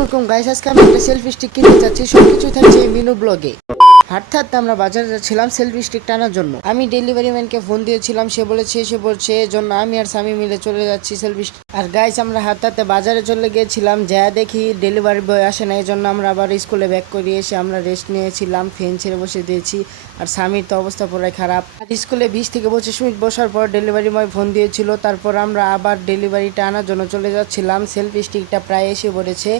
আসসালামু আলাইকুম গাইস, আজকে আমি একটা সেলফি স্টিক কিনতে যাচ্ছি। সবকিছু থাকছে এই মিনু ব্লগে। হাঁটতে হাঁটতে আমরা বাজারে যাচ্ছিলাম সেলফি স্টিক টানার জন্য। আমি ডেলিভারি ম্যানকে ফোন দিয়েছিলাম, সে বলেছে এসে পড়ছে, এজন্য আমি আর স্বামী মিলে চলে যাচ্ছি সেলফি স্টিক। আর গাইস, আমরা হাঁটতে হাঁটতে বাজারে চলে গিয়েছিলাম, যা দেখি ডেলিভারি বয় আসে না, এই জন্য আমরা আবার স্কুলে ব্যাক করে এসে আমরা রেস্ট নিয়েছিলাম, ফ্যান ছেড়ে বসে দিয়েছি। আর স্বামীর তো অবস্থা পুরাই খারাপ। আর স্কুলে 20 থেকে 25 মিনিট বসার পর ডেলিভারি বয় ফোন দিয়েছিল, তারপর আমরা আবার ডেলিভারিটা আনার জন্য চলে যাচ্ছিলাম। সেলফি স্টিকটা প্রায় এসে পড়েছে।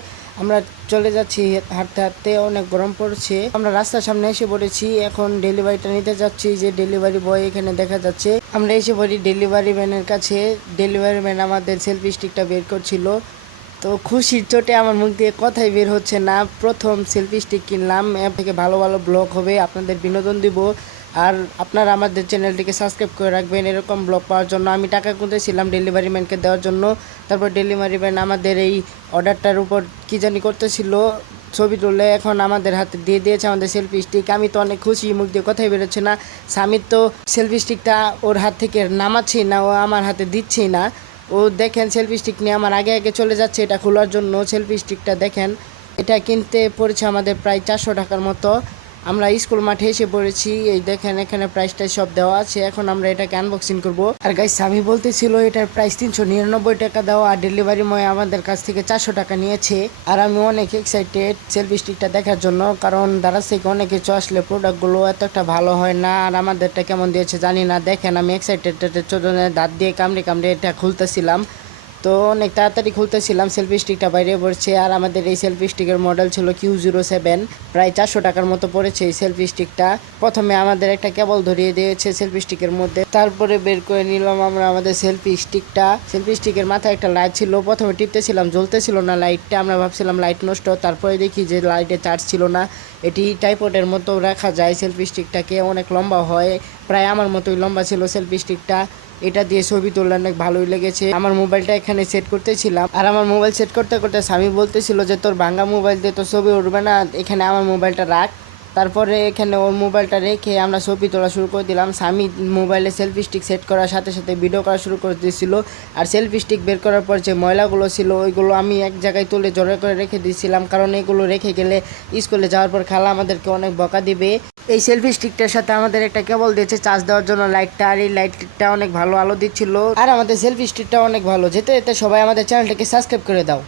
আমরা চলে যাচ্ছি হাঁটতে হাঁটতে, অনেক গরম পড়ছে। আমরা রাস্তার সামনে এসে পড়েছি, এখন ডেলিভারিটা নিতে যাচ্ছি। যে ডেলিভারি বয় এখানে দেখা যাচ্ছে। আমরা এসে পড়ি ডেলিভারি ম্যানের কাছে। ডেলিভারি ম্যান আমাদের সেলফি স্টিকটা বের করছিল। তো খুশির চোটে আমার মুখ দিয়ে কথাই বের হচ্ছে না। প্রথম সেলফি স্টিক কিনলাম, এর থেকে ভালো ভালো ব্লগ হবে, আপনাদের বিনোদন দিব। আর আপনারা আমাদের চ্যানেলটিকে সাবস্ক্রাইব করে রাখবেন এরকম ব্লগ পাওয়ার জন্য। আমি টাকা গুনতেছিলাম ডেলিভারি ম্যানকে দেওয়ার জন্য। তারপর ডেলিভারি ম্যান আমাদের এই অর্ডারটার উপর কী জানি করতেছিল, ছবি তুলে এখন আমাদের হাতে দিয়ে দিয়েছে আমাদের সেলফি স্টিক। আমি তো অনেক খুশি, মুখ দিয়ে কথাই বেরোচ্ছে না। স্বামীর তো সেলফি স্টিকটা ওর হাত থেকে নামাচ্ছেই না, ও আমার হাতে দিচ্ছেই না। ও দেখেন সেলফি স্টিক নিয়ে আমার আগে আগে চলে যাচ্ছে এটা খোলার জন্য। সেলফি স্টিকটা দেখেন, এটা কিনতে পড়েছে আমাদের প্রায় 400 টাকার মতো। আমরা স্কুল মাঠে এসে পড়েছি, এই দেখেন এখানে প্রাইসটা সব দেওয়া আছে। এখন আমরা এটাকে আনবক্সিং করব। আর গাইস, স্বামী বলতেছিল এটার প্রাইস 399 টাকা দেওয়া, আর ডেলিভারি বয় আমাদের কাছ থেকে 400 টাকা নিয়েছে। আর আমি অনেক এক্সাইটেড সেলফি স্টিকটা দেখার জন্য, কারণ দারাজ থেকে অনেক কিছু আসলে প্রোডাক্টগুলো এত একটা ভালো হয় না। আর আমাদেরটা কেমন দিয়েছে জানি না। দেখেন আমি এক্সাইটেড, দাঁত দিয়ে কামড়ে কামড়ে এটা খুলতেছিলাম। তো অনেক তাড়াতাড়ি খুলতেছিলাম, সেলফি স্টিকটা বাইরে পড়ছে। আর আমাদের এই সেলফি স্টিকের মডেল ছিল Q07, প্রায় 400 টাকার মতো পড়েছে এই সেলফি স্টিকটা। প্রথমে আমাদের একটা কেবল ধরিয়ে দিয়েছে সেলফি স্টিকের মধ্যে, তারপরে বের করে নিলাম আমরা আমাদের সেলফি স্টিকটা। সেলফি স্টিকের মাথায় একটা লাইট ছিল, প্রথমে টিপতেছিলাম, জ্বলতেছিল না লাইটটা। আমরা ভাবছিলাম লাইট নষ্ট, তারপরে দেখি যে লাইটে চার্জ ছিল না। এটি টাইপডের মতো রাখা যায় সেলফি স্টিকটাকে, অনেক লম্বা হয়, প্রায় আমার মতোই লম্বা ছিল সেলফি স্টিকটা। এটা দিয়ে ছবি তুললে অনেক ভালোই লেগেছে। আমার মোবাইলটা এখানে সেট করতেছিলাম, আর আমার মোবাইল সেট করতে করতে স্বামী বলতেছিল যে তোর ভাঙ্গা মোবাইল দিয়ে তো ছবি উঠবে না, এখানে আমার মোবাইলটা রাখ। তারপরে এখানে ওর মোবাইলটা রেখে আমরা ছবি তোলা শুরু করে দিলাম। স্বামী মোবাইলে সেলফি স্টিক সেট করার সাথে সাথে ভিডিও করা শুরু করে দিয়েছিল। আর সেলফি স্টিক বের করার পর যে ময়লাগুলো ছিল ওইগুলো আমি এক জায়গায় তুলে জড়ো করে রেখে দিয়েছিলাম, কারণ এগুলো রেখে গেলে স্কুলে যাওয়ার পর খালা আমাদেরকে অনেক বকা দিবে। এই সেলফি স্টিকটার সাথে আমাদের একটা কেবল দিয়েছে চার্জ দেওয়ার জন্য লাইটটা, আর এই লাইটটা অনেক ভালো আলো দিচ্ছিল। আর আমাদের সেলফি স্টিকটা অনেক ভালো। যেতে যেতে সবাই আমাদের চ্যানেলটাকে সাবস্ক্রাইব করে দাও।